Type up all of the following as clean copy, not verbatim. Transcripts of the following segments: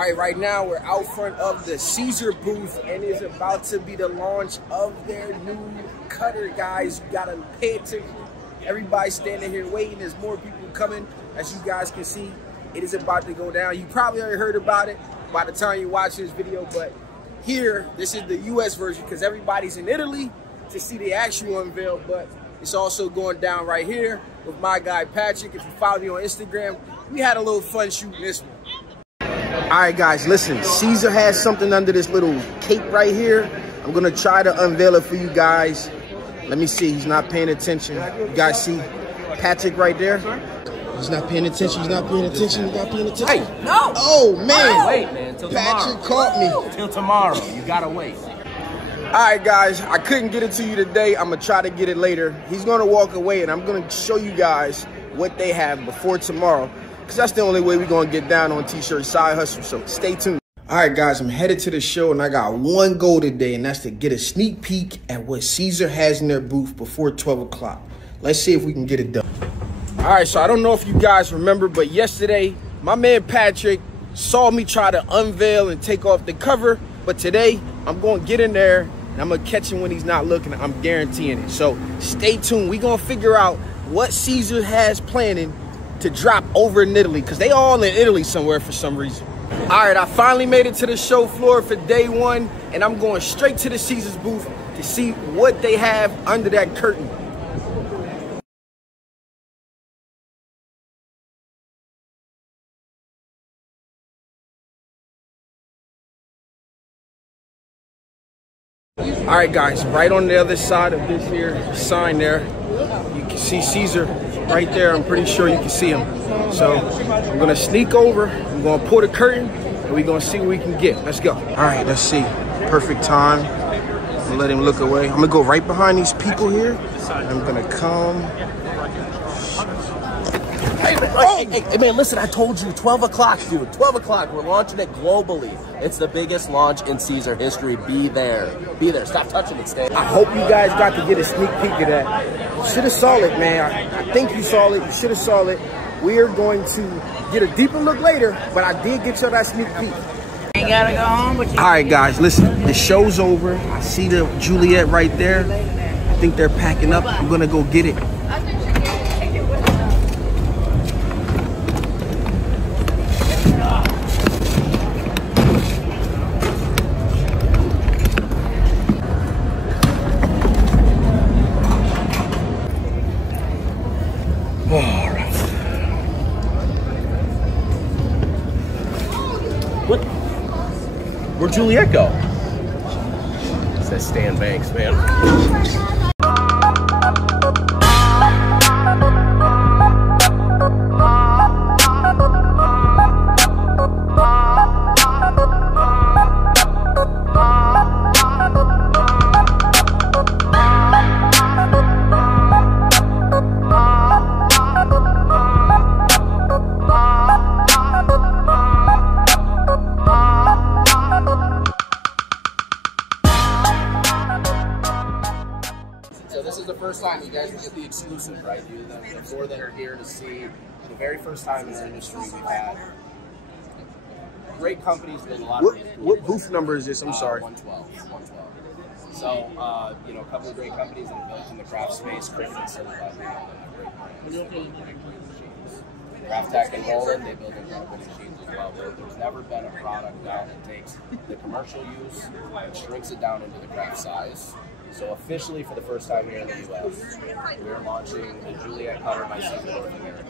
All right, right now we're out front of the Siser booth, and it's about to be the launch of their new cutter, guys. You gotta pay attention. Everybody's standing here waiting. There's more people coming. As you guys can see, it is about to go down. You probably already heard about it by the time you watch this video, but here, this is the US version because everybody's in Italy to see the actual unveil, but it's also going down right here with my guy Patrick. If you follow me on Instagram, we had a little fun shooting this one. All right, guys, listen, Siser has something under this little cape right here. I'm gonna try to unveil it for you guys. Let me see, he's not paying attention. You guys see Patrick right there? He's not paying attention, he's not paying attention, he's not paying attention. Hey, no! Oh, man! Wait, man, till Patrick tomorrow. caught me. Till tomorrow, you gotta wait. All right, guys, I couldn't get it to you today. I'm gonna try to get it later. He's gonna walk away, and I'm gonna show you guys what they have before tomorrow, because that's the only way we're gonna get down on T-shirt side hustle, so stay tuned. All right, guys, I'm headed to the show, and I got one goal today, and that's to get a sneak peek at what Siser has in their booth before 12 o'clock. Let's see if we can get it done. All right, so I don't know if you guys remember, but yesterday, my man Patrick saw me try to unveil and take off the cover, but today, I'm gonna get in there, and I'm gonna catch him when he's not looking. I'm guaranteeing it. So stay tuned. We're gonna figure out what Siser has planning to drop over in Italy, because they all in Italy somewhere for some reason. All right, I finally made it to the show floor for day one, and I'm going straight to the Siser's booth to see what they have under that curtain. All right, guys, right on the other side of this here sign there, you can see Siser right there. I'm pretty sure you can see him. So I'm gonna sneak over, I'm gonna pull the curtain, and we're gonna see what we can get. Let's go. All right, let's see. Perfect time. I'm gonna let him look away. I'm gonna go right behind these people here. I'm gonna come. Hey, man, listen, I told you, 12 o'clock, dude. 12 o'clock, we're launching it globally. It's the biggest launch in Siser history. Be there. Be there. Stop touching it, Stan. I hope you guys got to get a sneak peek of that. You should have saw it, man. I think you saw it. You should have saw it. We are going to get a deeper look later, but I did get you that sneak peek. You gotta go home, but you... All right, guys, listen. The show's over. I see the Juliet right there. I think they're packing up. I'm going to go get it. Where'd Juliet go? It says Stan Banks, man. First time you guys will get the exclusive preview. The four that are here to see the very first time in the industry we've had great companies that a lot of what booth number is this? I'm sorry. 112. So you know, a couple of great companies that have built in the craft space, Cricut and Certified, they build great brands. Craft Tech and Roland, they build incredible machines as well. There's never been a product now that takes the commercial use and shrinks it down into the craft size. So officially, for the first time here in the U.S., we're launching the Juliet cutter by Siser North America.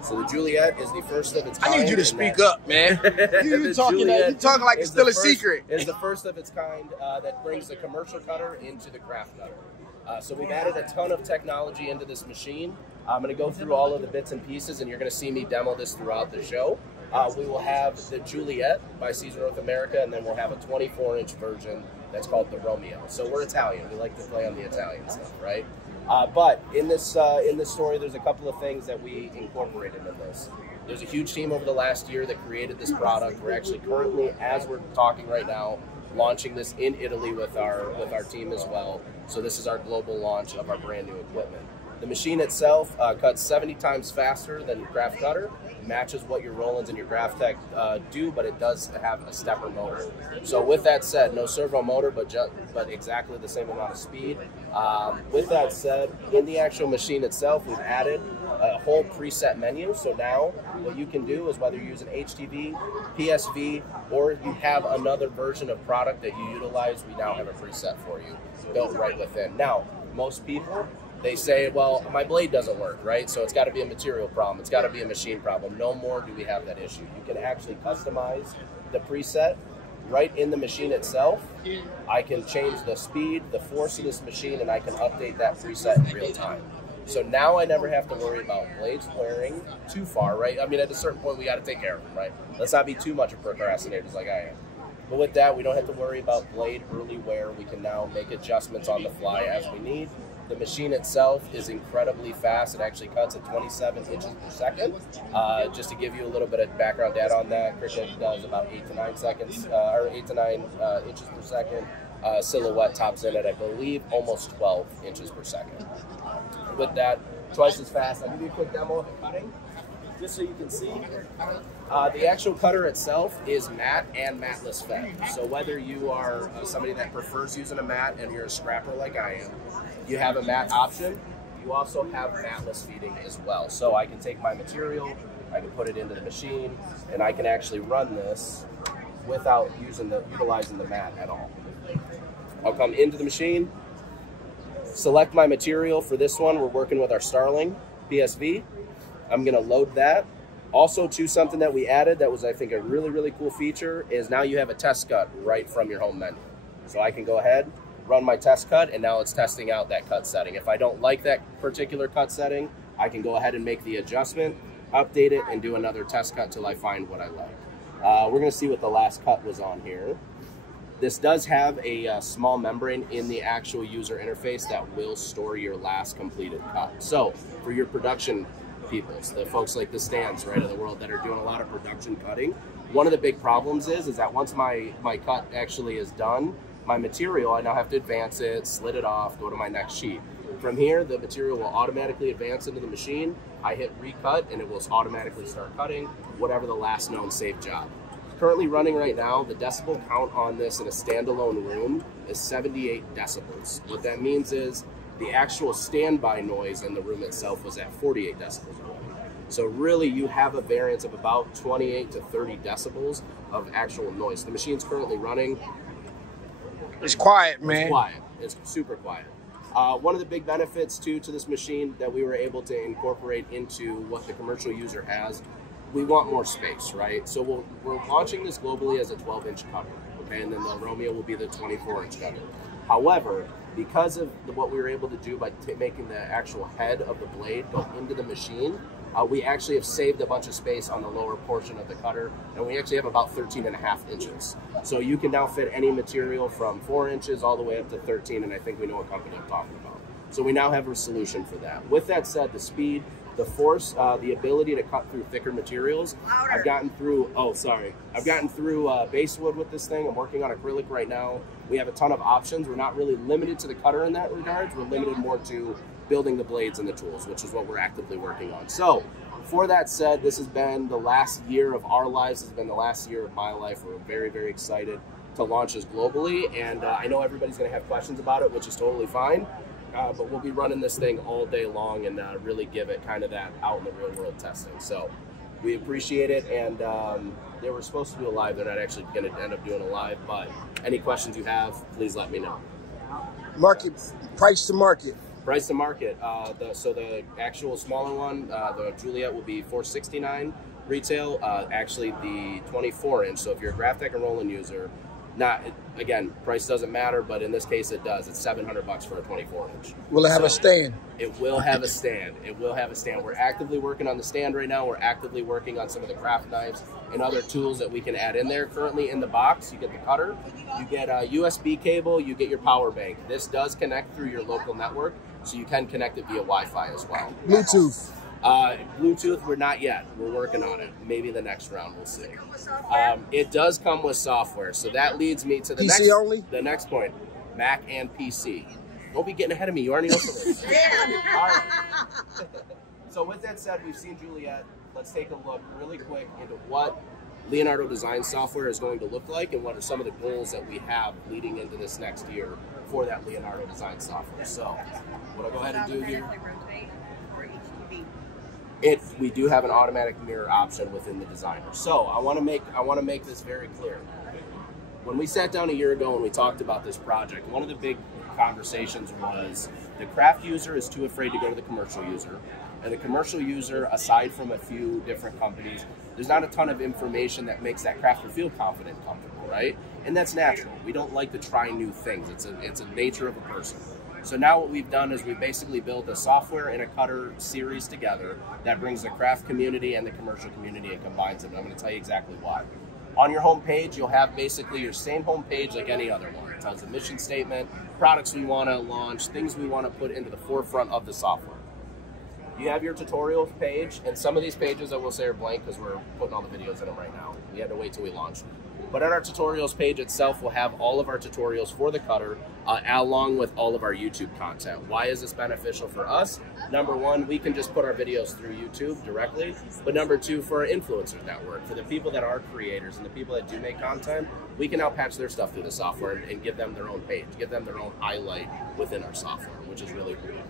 So the Juliet is the first of its kind. I need you to speak up, man. you talking like it's still a secret. It's the first of its kind that brings the commercial cutter into the craft cutter. So we've added a ton of technology into this machine. I'm going to go through all of the bits and pieces, and you're going to see me demo this throughout the show. We will have the Juliet by Siser North America, and then we'll have a 24-inch version that's called the Romeo. So we're Italian. We like to play on the Italian stuff, right? But in this story, there's a couple of things that we incorporated in this. There's a huge team over the last year that created this product. We're actually currently, as we're talking right now, launching this in Italy with our team as well. So this is our global launch of our brand new equipment. The machine itself cuts 70 times faster than your graph cutter, matches what your Rollins and your GraphicsTech do, but it does have a stepper motor. So with that said, no servo motor, but exactly the same amount of speed. With that said, in the actual machine itself, we've added a whole preset menu. So now what you can do is whether you use an HTV, PSV, or you have another version of product that you utilize, we now have a preset for you built right within. Now, most people, they say, well, my blade doesn't work, right? So it's got to be a material problem. It's got to be a machine problem. No more do we have that issue. You can actually customize the preset right in the machine itself. I can change the speed, the force of this machine, and I can update that preset in real time. So now I never have to worry about blades wearing too far, right? I mean, at a certain point, we got to take care of them, right? Let's not be too much of procrastinators like I am. But with that, we don't have to worry about blade early wear. We can now make adjustments on the fly as we need. The machine itself is incredibly fast. It actually cuts at 27 inches per second. Just to give you a little bit of background data on that, Cricut does about 8 to 9 seconds, or 8 to 9 inches per second. Silhouette tops in at, I believe, almost 12 inches per second. With that, twice as fast. I'll give you a quick demo of the cutting, just so you can see. The actual cutter itself is matte and matteless fed. So whether you are somebody that prefers using a matte and you're a scrapper like I am, you have a matte option. You also have matteless feeding as well. So I can take my material, I can put it into the machine, and I can actually run this without utilizing the matte at all. I'll come into the machine, select my material. For this one, we're working with our Starling PSV. I'm gonna load that. Also, too, something that we added that was, I think, a really, really cool feature is now you have a test cut right from your home menu. So I can go ahead, run my test cut, and now it's testing out that cut setting. If I don't like that particular cut setting, I can go ahead and make the adjustment, update it, and do another test cut till I find what I like. We're gonna see what the last cut was on here. This does have a small membrane in the actual user interface that will store your last completed cut. So for your production peoples, the folks like the Stans, right, of the world that are doing a lot of production cutting, one of the big problems is that once my cut actually is done, my material, I now have to advance it, slit it off, go to my next sheet. From here, the material will automatically advance into the machine. I hit recut and it will automatically start cutting whatever the last known saved job. Currently running right now, the decibel count on this in a standalone room is 78 decibels. What that means is the actual standby noise in the room itself was at 48 decibels. So really you have a variance of about 28 to 30 decibels of actual noise. The machine's currently running. It's quiet, man. It's quiet. It's super quiet. One of the big benefits too to this machine that we were able to incorporate into what the commercial user has, we want more space, right? So we're launching this globally as a 12-inch cutter, okay? And then the Romeo will be the 24-inch cutter. However, because of what we were able to do by making the actual head of the blade go into the machine, we actually have saved a bunch of space on the lower portion of the cutter, and we actually have about 13.5 inches. So you can now fit any material from 4 inches all the way up to 13, and I think we know what company I'm talking about. So we now have a solution for that. With that said, the speed, the force, the ability to cut through thicker materials. I've gotten through, basswood with this thing. I'm working on acrylic right now. We have a ton of options. We're not really limited to the cutter in that regard. We're limited more to building the blades and the tools, which is what we're actively working on. So for that said, this has been the last year of our lives. This has been the last year of my life. We're very, very excited to launch this globally. And I know everybody's gonna have questions about it, which is totally fine. But we'll be running this thing all day long and really give it kind of that out in the real world testing. So we appreciate it. And they were supposed to do a live. They're not actually going to end up doing a live, but any questions you have, please let me know. Market, price to market. Price to market. So the actual smaller one, the Juliet, will be $469 retail. Actually, the 24-inch. So if you're a GraphicsTech and Roland user, again, price doesn't matter, but in this case it does. It's $700 for a 24-inch. Will it have a stand? It will have a stand. It will have a stand. We're actively working on the stand right now. We're actively working on some of the craft knives and other tools that we can add in there. Currently in the box, you get the cutter, you get a USB cable, you get your power bank. This does connect through your local network, so you can connect it via Wi-Fi as well. Bluetooth. Bluetooth, we're not yet. We're working on it. Maybe the next round, we'll see. It does come with software, so that leads me to the PC only? The next point, Mac and PC. Don't be getting ahead of me. You already know something. All right. So with that said, we've seen Juliet. Let's take a look really quick into what Leonardo design software is going to look like and what are some of the goals that we have leading into this next year for that Leonardo design software. So what I'll go ahead and do here, we do have an automatic mirror option within the designer. So I want to make this very clear. When we sat down a year ago and we talked about this project, one of the big conversations was the craft user is too afraid to go to the commercial user. And the commercial user, aside from a few different companies, there's not a ton of information that makes that crafter feel confident and comfortable, right? And that's natural. We don't like to try new things. It's a nature of a person. So now what we've done is we basically built a software and a cutter series together that brings the craft community and the commercial community and combines them. And I'm going to tell you exactly why. On your home page, you'll have basically your same home page like any other one. It tells the mission statement, products we want to launch, things we want to put into the forefront of the software. You have your tutorials page, and some of these pages I will say are blank because we're putting all the videos in them right now. We had to wait till we launched. But on our tutorials page itself, we'll have all of our tutorials for the cutter, along with all of our YouTube content. Why is this beneficial for us? Number one, we can just put our videos through YouTube directly. But number two, for our influencers network, for the people that are creators and the people that do make content, we can now patch their stuff through the software and give them their own page, give them their own highlight within our software, which is really cool.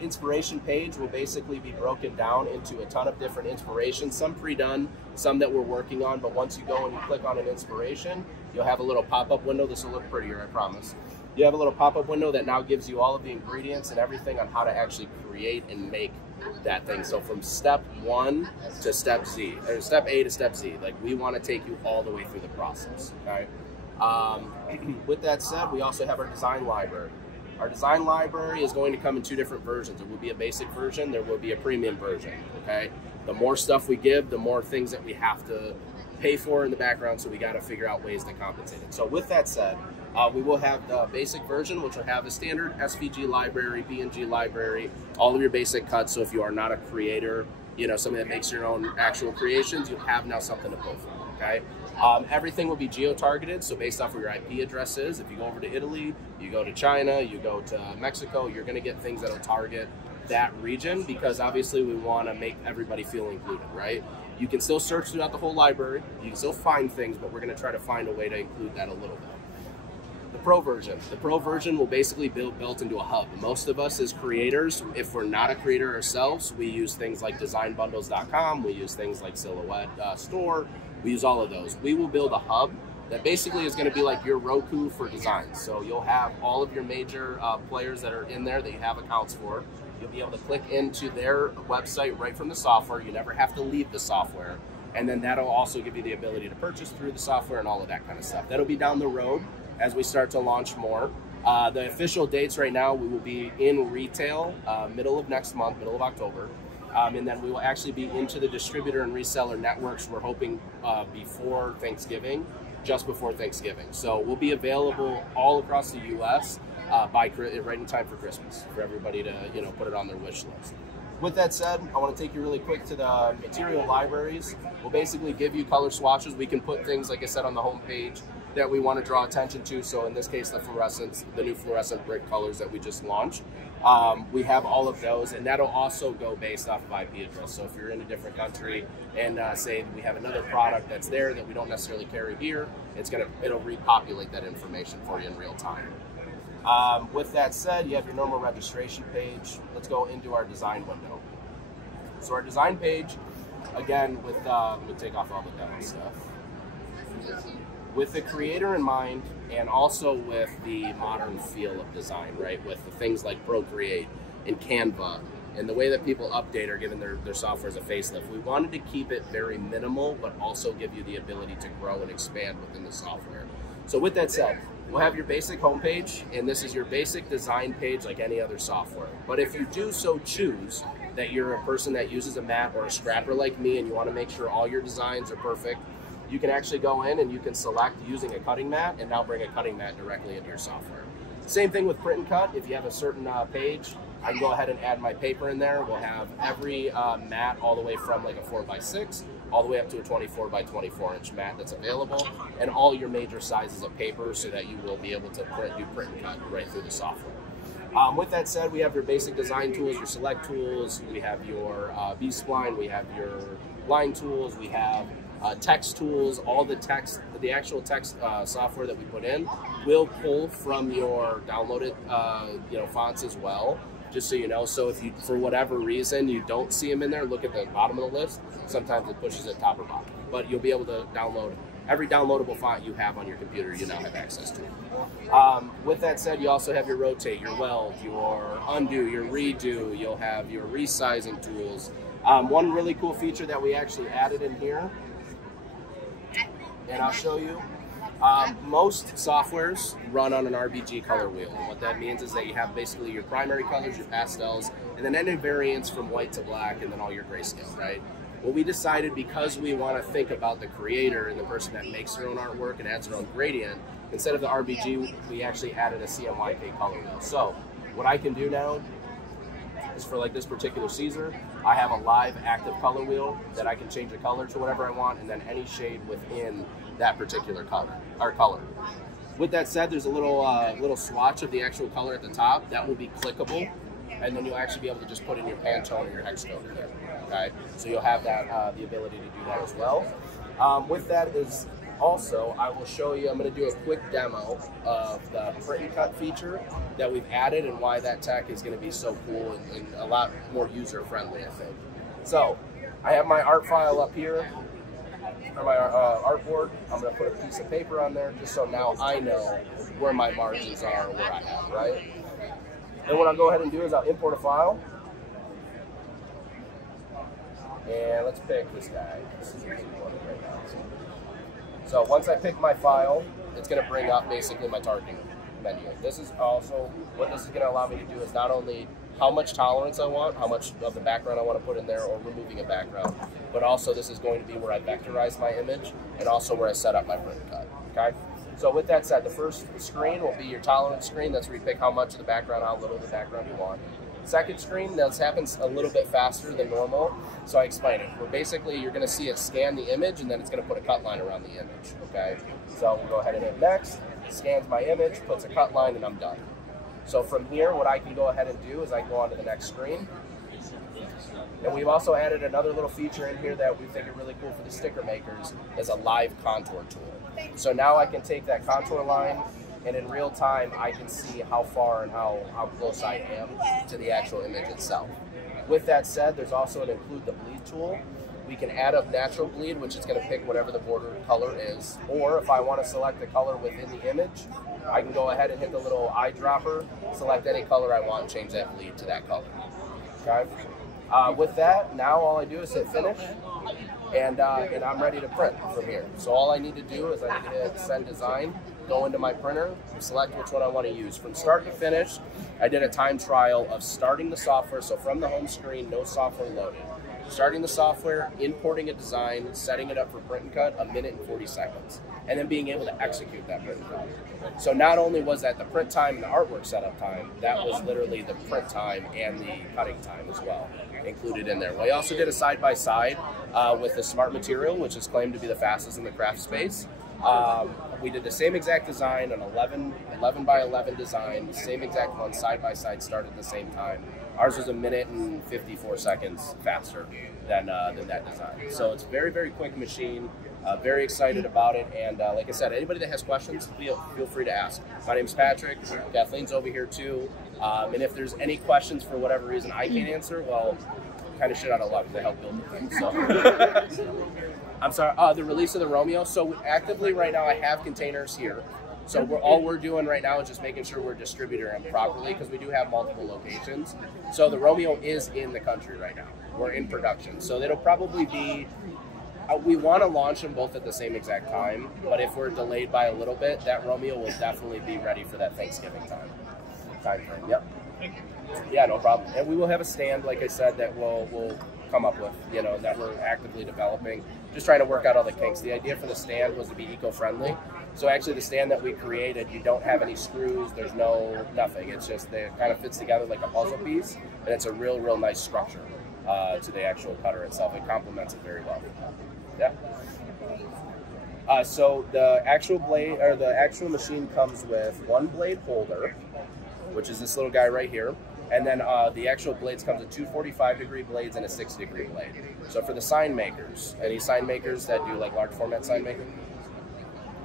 Inspiration page will basically be broken down into a ton of different inspirations, some pre-done, some that we're working on, but once you go and you click on an inspiration, you'll have a little pop-up window. This will look prettier, I promise. You have a little pop-up window that now gives you all of the ingredients and everything on how to actually create and make that thing. So from step 1 to step Z, or step A to step Z, like we want to take you all the way through the process, okay? With that said, we also have our design library. Our design library is going to come in 2 different versions. There will be a basic version, there will be a premium version, okay? The more stuff we give, the more things that we have to pay for in the background, so we got to figure out ways to compensate it. So with that said, we will have the basic version, which will have a standard SVG library, BNG library, all of your basic cuts. So if you are not a creator, you know, somebody that makes your own actual creations, you have now something to pull from, okay? Everything will be geo-targeted, so based off where your IP address is. If you go over to Italy, you go to China, you go to Mexico, you're going to get things that will target that region, because obviously we want to make everybody feel included, right? You can still search throughout the whole library, you can still find things, but we're going to try to find a way to include that a little bit. The Pro version. The Pro version will basically be built into a hub. Most of us as creators, if we're not a creator ourselves, we use things like designbundles.com, we use things like Silhouette Store, we use all of those. We will build a hub that basically is going to be like your Roku for designs. So you'll have all of your major players that are in there that you have accounts for. You'll be able to click into their website right from the software. You never have to leave the software. And then that'll also give you the ability to purchase through the software and all of that kind of stuff. That'll be down the road as we start to launch more. The official dates right now, we will be in retail middle of next month, middle of October. And then we will actually be into the distributor and reseller networks. We're hoping before Thanksgiving, just before Thanksgiving. So we'll be available all across the U.S. Right in time for Christmas, for everybody to, you know, put it on their wish list. With that said, I want to take you really quick to the material libraries. We'll basically give you color swatches. We can put things, like I said, on the home page that we want to draw attention to. So in this case, the new fluorescent brick colors that we just launched. We have all of those, and that'll also go based off of IP address. So if you're in a different country and say we have another product that's there that we don't necessarily carry here, it'll repopulate that information for you in real time. With that said, you have your normal registration page. Let's go into our design window. So our design page, again, with let me take off all the demo stuff. With the creator in mind, and also with the modern feel of design, right? With the things like Procreate and Canva, and the way that people update or giving their software as a facelift, we wanted to keep it very minimal, but also give you the ability to grow and expand within the software. So with that said, we'll have your basic homepage, and this is your basic design page like any other software. But if you do so choose that you're a person that uses a mat or a scrapper like me, and you want to make sure all your designs are perfect, you can actually go in and you can select using a cutting mat and now bring a cutting mat directly into your software. Same thing with print and cut. If you have a certain page, I can go ahead and add my paper in there. We'll have every mat all the way from like a 4x6 all the way up to a 24 by 24 inch mat that's available, and all your major sizes of paper so that you will be able to do print and cut right through the software. With that said, we have your basic design tools, your select tools, we have your B-spline, we have your line tools, we have text tools. All the text, the actual text software that we put in will pull from your downloaded fonts as well, just so you know. So if you, for whatever reason, you don't see them in there, look at the bottom of the list. Sometimes it pushes it top or bottom, but you'll be able to download every downloadable font you have on your computer. You now have access to. With that said, you also have your rotate, your weld, your undo, your redo. You'll have your resizing tools. One really cool feature that we actually added in here, and I'll show you. Most softwares run on an Rbg Color Wheel, and what that means is that you have basically your primary colors, your pastels, and then any variants from white to black, and then all your grayscale, right? Well, we decided, because we want to think about the creator and the person that makes their own artwork and adds their own gradient, instead of the Rbg, we actually added a CMYK color wheel. So what I can do now is, for like this particular Siser, I have a live active color wheel that I can change the color to whatever I want, and then any shade within that particular color. With that said, there's a little swatch of the actual color at the top that will be clickable, and then you'll actually be able to just put in your Pantone or your hex code in there. Okay, so you'll have that the ability to do that as well. With that is also, I will show you. I'm going to do a quick demo of the print and cut feature that we've added and why that tech is going to be so cool and a lot more user friendly, I think. So I have my art file up here, or my artboard. I'm going to put a piece of paper on there just so now I know where my margins are and where I have, right? Then what I'll go ahead and do is I'll import a file. And let's pick this guy. This is easy one right now. So once I pick my file, it's going to bring up basically my targeting menu. This is also, what this is going to allow me to do is not only how much tolerance I want, how much of the background I want to put in there or removing a background, but also this is going to be where I vectorize my image and also where I set up my print and cut. Okay? So with that said, the first screen will be your tolerance screen. That's where you pick how much of the background, how little of the background you want. Second screen, this happens a little bit faster than normal, so I explain it. Where basically you're going to see it scan the image, and then it's going to put a cut line around the image, okay? So we'll go ahead and hit next, scans my image, puts a cut line, and I'm done. So from here, what I can go ahead and do is I can go on to the next screen. And we've also added another little feature in here that we think are really cool for the sticker makers, is a live contour tool. So now I can take that contour line, and in real time, I can see how far and how close I am to the actual image itself. With that said, there's also an include the bleed tool. We can add up natural bleed, which is going to pick whatever the border color is. Or if I want to select the color within the image, I can go ahead and hit the little eyedropper, select any color I want, and change that bleed to that color. Okay. With that, now all I do is hit finish, and I'm ready to print from here. So all I need to do is I need to hit send design, go into my printer, and select which one I want to use. From start to finish, I did a time trial of starting the software, so from the home screen, no software loaded. Starting the software, importing a design, setting it up for print and cut, 1 minute and 40 seconds, and then being able to execute that print and cut. So not only was that the print time and the artwork setup time, that was literally the print time and the cutting time as well, included in there. We also did a side-by-side with the Smart Material, which is claimed to be the fastest in the craft space. We did the same exact design, an 11 by 11 design, the same exact one, side-by-side, started at the same time. Ours was 1 minute and 54 seconds faster than that design. So it's a very, very quick machine. Very excited about it, and like I said, anybody that has questions, feel free to ask. My name's Patrick. Kathleen's over here too. And if there's any questions for whatever reason I can't answer, well, kind of shit out of luck. They help build the thing. So. I'm sorry. The release of the Romeo. So actively right now, I have containers here. So all we're doing right now is just making sure we're distributing them properly, because we do have multiple locations. So the Romeo is in the country right now. We're in production. So it'll probably be. We want to launch them both at the same exact time, but if we're delayed by a little bit, that Romeo will definitely be ready for that Thanksgiving time frame. Yep. Yeah, no problem. And we will have a stand, like I said, that we'll come up with, that we're actively developing. Just trying to work out all the kinks. The idea for the stand was to be eco-friendly. So actually the stand that we created, you don't have any screws, there's nothing. It's just, it kind of fits together like a puzzle piece, and it's a real nice structure to the actual cutter itself. It complements it very well. Yeah. So the actual blade, or the actual machine comes with one blade holder, which is this little guy right here. And then the actual blades comes with 2 45-degree blades and a 60-degree blade. So for the sign makers, any sign makers that do like large format sign making?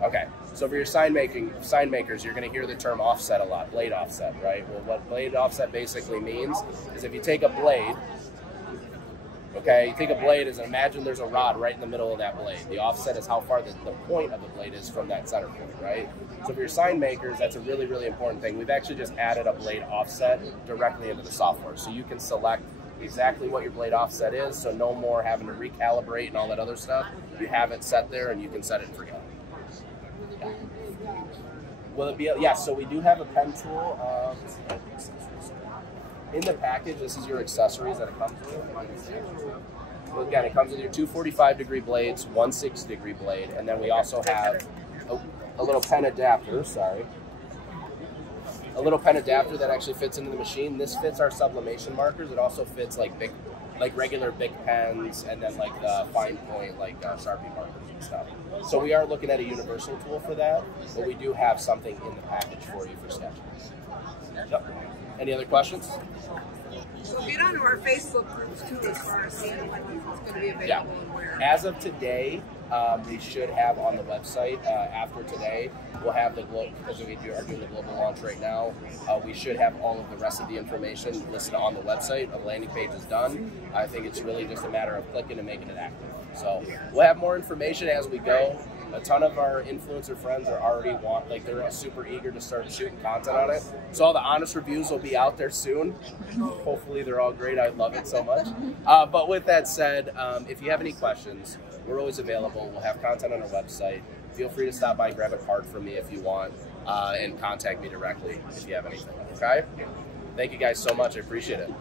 Okay, so for your sign makers, you're going to hear the term offset a lot, blade offset, right? Well, what blade offset basically means is if you take a blade, okay, you take a blade as imagine there's a rod right in the middle of that blade. The offset is how far the point of the blade is from that center point, right? So for your sign makers, that's a really important thing. We've actually just added a blade offset directly into the software. So you can select exactly what your blade offset is, so no more having to recalibrate and all that other stuff. You have it set there and you can set it and forget. Yeah. Will it be, yeah, so we do have a pen tool. In the package, this is your accessories that it comes with. Well, again, it comes with your 2 45-degree blades, 1 60-degree blade, and then we also have a little pen adapter, a little pen adapter that actually fits into the machine. This fits our sublimation markers. It also fits like regular Bic pens, and then like the fine point, like Sharpie markers and stuff. So we are looking at a universal tool for that, but we do have something in the package for you for sketching. Yep. Any other questions? So get onto our Facebook groups too, as far as seeing when it's going to be available and where. As of today, we should have on the website, after today, we'll have the global, because we are doing the global launch right now, we should have all of the rest of the information listed on the website. A landing page is done. I think it's really just a matter of clicking and making it active. So we'll have more information as we go. A ton of our influencer friends are already they're super eager to start shooting content on it. So all the honest reviews will be out there soon. Hopefully they're all great. I love it so much. But with that said, if you have any questions, we're always available. We'll have content on our website. Feel free to stop by and grab a card from me if you want, and contact me directly if you have anything. Okay? Thank you guys so much. I appreciate it.